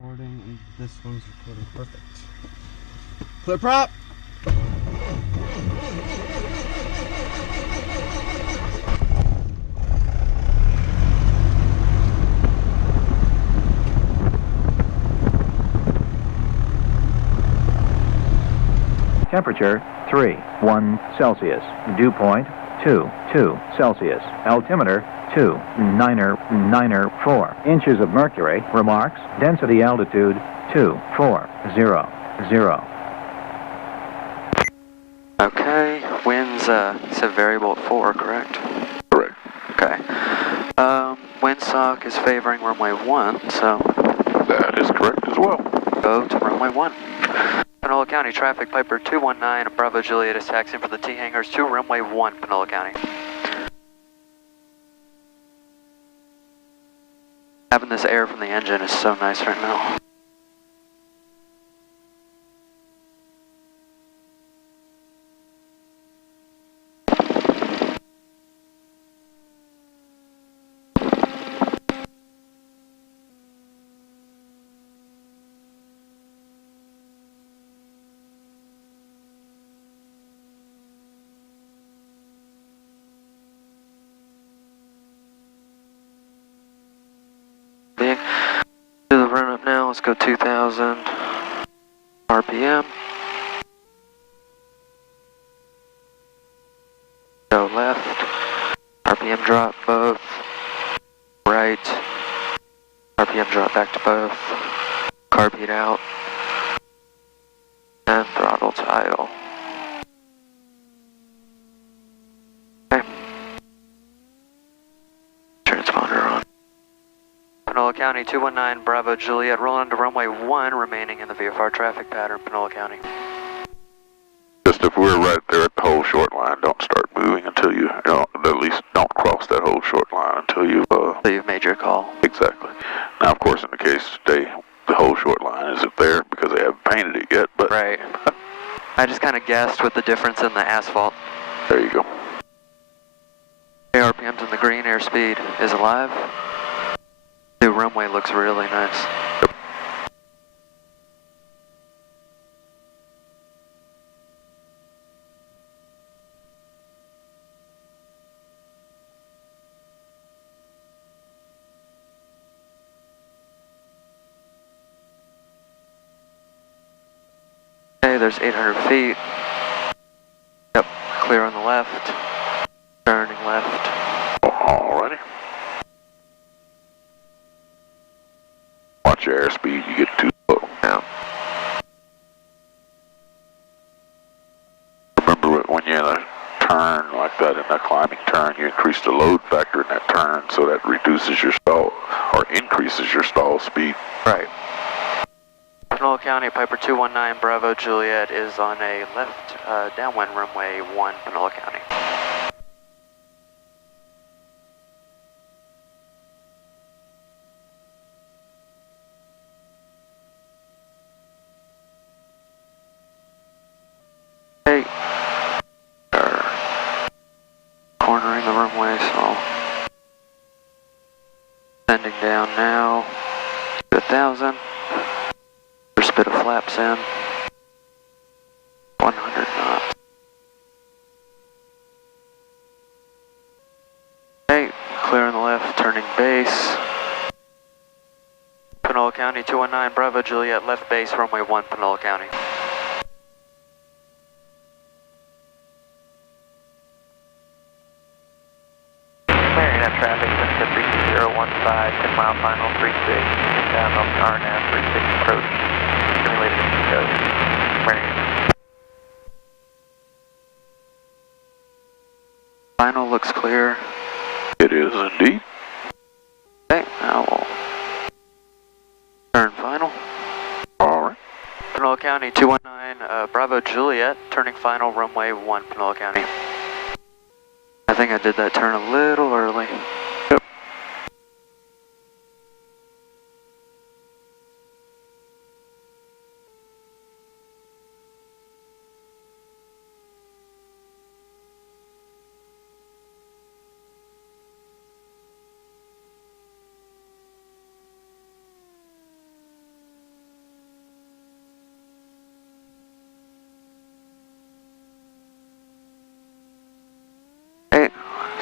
Recording, and this one's recording perfect. Clear prop! Temperature 3.1 Celsius. Dew point 2.2 Celsius. Altimeter 2.994 inches of mercury. Remarks: density altitude 2400. Okay, winds, said variable at 4, correct? Correct. Okay. Windsock is favoring runway 1, so That is correct as well. go to runway 1. Panola County traffic, Piper 219, Bravo Juliet is taxiing for the T-hangars to runway 1, Panola County. Having this air from the engine is so nice right now. Big. Do the run up now, let's go 2,000 RPM. Go left, RPM drop both, right, RPM drop back to both, carb heat out, and throttle to idle. Okay. Transponder on. Panola County 219, Bravo Juliet, rolling into runway 1, remaining in the VFR traffic pattern, Panola County. Just if we're right there at the whole short line, don't start moving until you know, at least don't cross that whole short line until you, So you've made your call. exactly. Now, of course, in the case today, the whole short line isn't there because they haven't painted it yet, but Right. I just kind of guessed with the difference in the asphalt. there you go. RPM's in the green, airspeed is alive. New runway looks really nice. Okay, there's 800 feet. Yep, clear on the left. Turning left. Alrighty. Watch your airspeed, you get too low. Yeah. Remember when you're in a turn like that, in that climbing turn, you increase the load factor in that turn, so that reduces your stall, or increases your stall speed. Right. Panola County, Piper 219, Bravo Juliet is on a left downwind runway 1, Panola County. Hey, are cornering the runway, so sending down now to 1,000. First bit of flaps in. 100 knots. Okay, clear on the left, turning base. Panola County 219, Bravo Juliet, left base, runway 1, Panola County. Clearing that traffic, Winston 32015, 10 mile final, 36, inbound on the RNAV, 36 approach, simulated go. Clearing. Final looks clear. It is indeed. Okay, now we'll turn final. Alright. Panola County 219, Bravo Juliet, turning final, runway 1, Panola County. I think I did that turn a little early. Yep.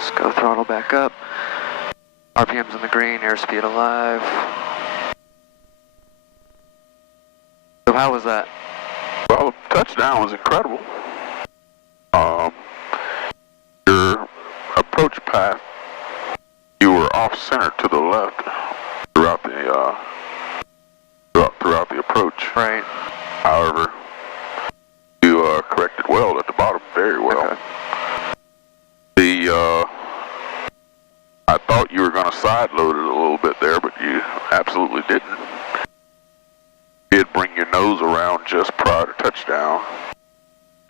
Just go throttle back up. RPM's in the green, airspeed alive. So how was that? Well, the touchdown was incredible. Your approach path, you were off center to the left throughout the throughout the approach. Right. However, you corrected well at the bottom, very well. Okay. I thought you were going to side load it a little bit there, but you absolutely didn't. You did bring your nose around just prior to touchdown,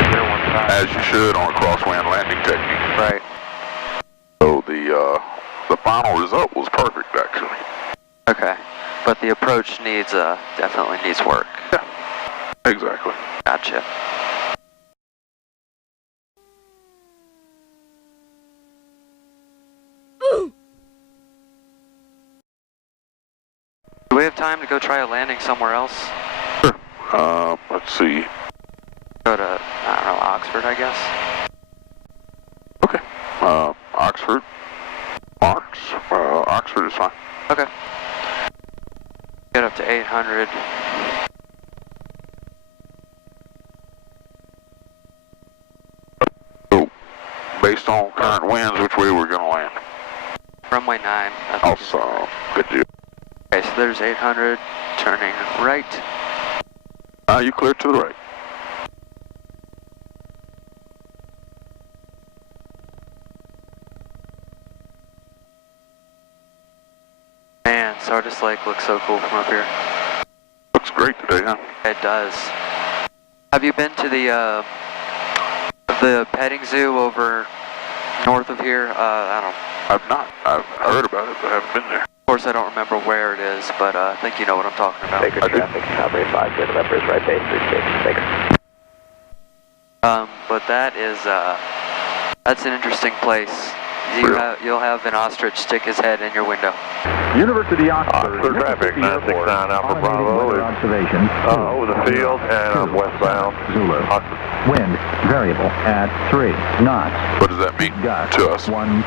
as you should on a crosswind landing technique. Right. So the final result was perfect, actually. Okay. But the approach needs definitely needs work. Yeah. Exactly. Gotcha. Do we have time to go try a landing somewhere else? Sure. Let's see. Go to, I don't know, Oxford, I guess? Okay. Oxford. Oxford is fine. Okay. Get up to 800. So, based on current winds, which way we're going to land? Runway 9. I think is Also, good deal. Okay, so there's 800, turning right. You clear to the right. Man, Sardis Lake looks so cool from up here. Looks great today, huh? It does. Have you been to the petting zoo over north of here? I don't. I've not. I've heard about it, but I haven't been there. Of course, I don't remember where it is, but I think you know what I'm talking about. Baker traffic, Calgary 5, good numbers, right base 36, Baker. But that is, that's an interesting place. You'll have an ostrich stick his head in your window. University Oxford. Oxford traffic, 969 Alpha Bravo is observation. over the field, and I'm westbound. Zulu. Oxford. Wind variable at 3 knots. What does that mean Gust to us? 10.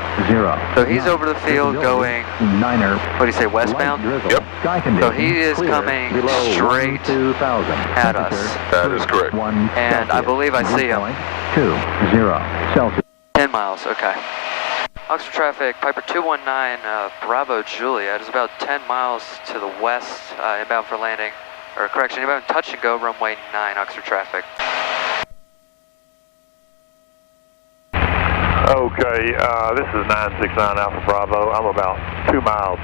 So he's over the field going, Niner. what do you say, westbound? Yep. Sky conditions. So he is clear coming below straight 2,000. at us. That is correct. 1 And I Celsius. believe I see him. 2.20 Celsius. 10 miles, okay. Oxford traffic, Piper 219, Bravo Juliet is about 10 miles to the west, inbound for landing, or correction, inbound touch and go, runway 9, Oxford traffic. Okay, this is 969 Alpha Bravo. I'm about 2 miles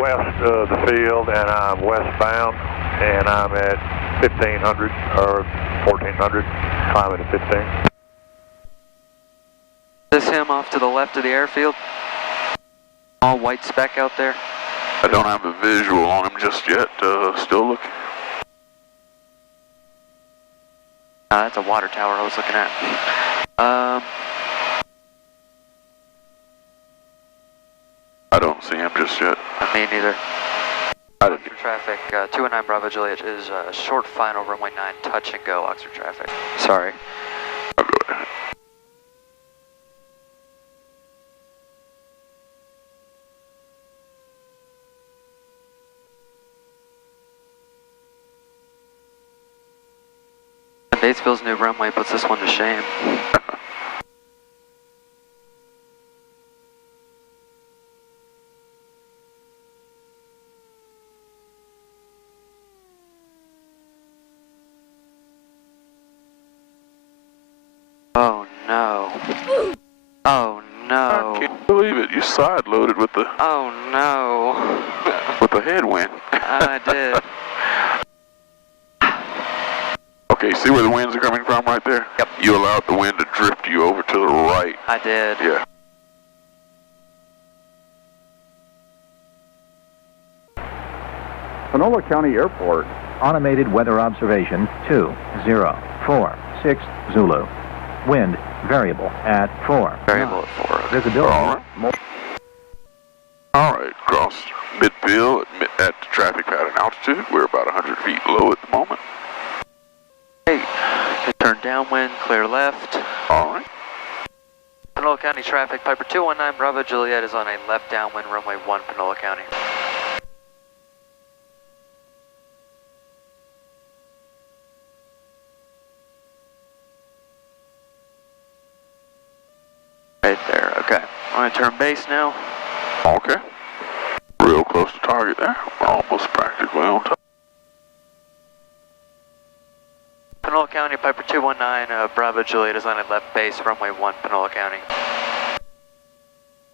west of the field, and I'm westbound, and I'm at 1500 or 1400, climbing to 15. Is this him off to the left of the airfield? All white speck out there? I don't have a visual on him just yet. Still looking. That's a water tower I was looking at. I don't see him just yet. Me neither. I didn't. Oxford traffic, 219 Bravo Juliet is short final, runway 9, touch and go, Oxford traffic. Sorry. I'll go ahead. Batesville's new runway puts this one to shame. Oh no. Oh no. I can't believe it. You side loaded with the Oh no. headwind. I did. Okay, see where the winds are coming from right there? Yep. You allowed the wind to drift you over to the right. I did. Yeah. Panola County Airport. Automated weather observation 2.046 Zulu. Wind variable at 4. Variable at 4. Visibility. All right. All right, cross midfield at the traffic pattern altitude. We're about 100 feet low at the moment. Hey, turn downwind, clear left. All right. Panola County traffic, Piper 219 Bravo Juliet is on a left downwind runway 1, Panola County. Right there, okay. I'm going to turn base now. Okay. Real close to target there. Almost practically on top. Panola County, Piper 219 Bravo Juliet is on a left base, runway 1, Panola County.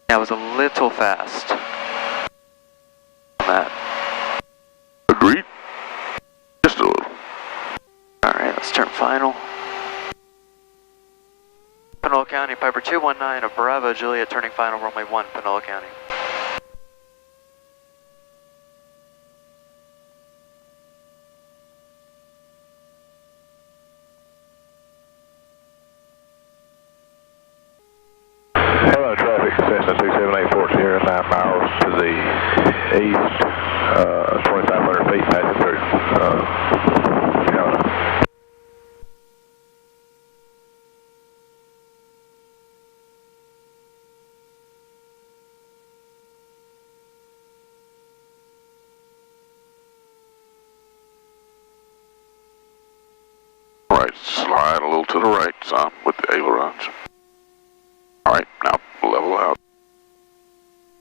That was a little fast on that. Agreed. Just a little. Alright, let's turn final. Panola County, Piper 219 Bravo Juliet turning final, runway 1, Panola County. Hello, traffic, Cessna 278 Sierra, 9 miles to the east, 2,500 feet, passing through Canada. Alright, slide a little to the right some with the ailerons. Alright, now level out.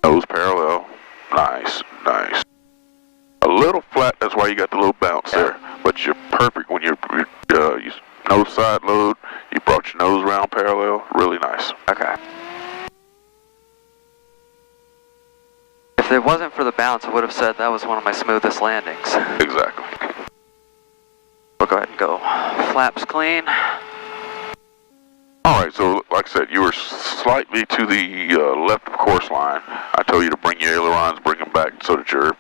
Nose parallel. Nice, nice. A little flat, that's why you got the little bounce there. But you're perfect when you nose side load, you brought your nose around parallel, really nice. Okay. If it wasn't for the bounce, I would have said that was one of my smoothest landings. Exactly. We'll go ahead and go. Flaps clean. Alright, so like I said, you were slightly to the left of course line. I told you to bring your ailerons, bring them back so that your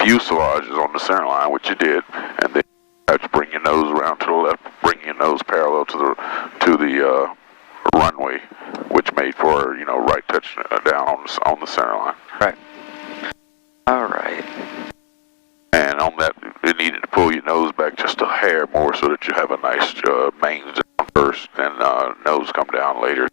fuselage is on the center line, which you did, and then you have to bring your nose around to the left, bring your nose parallel to the runway, which made for, you know, right touch down on the center line. Right. Alright. And on that, it needed to pull your nose back just a hair more so that you have a nice mains down first and nose come down later.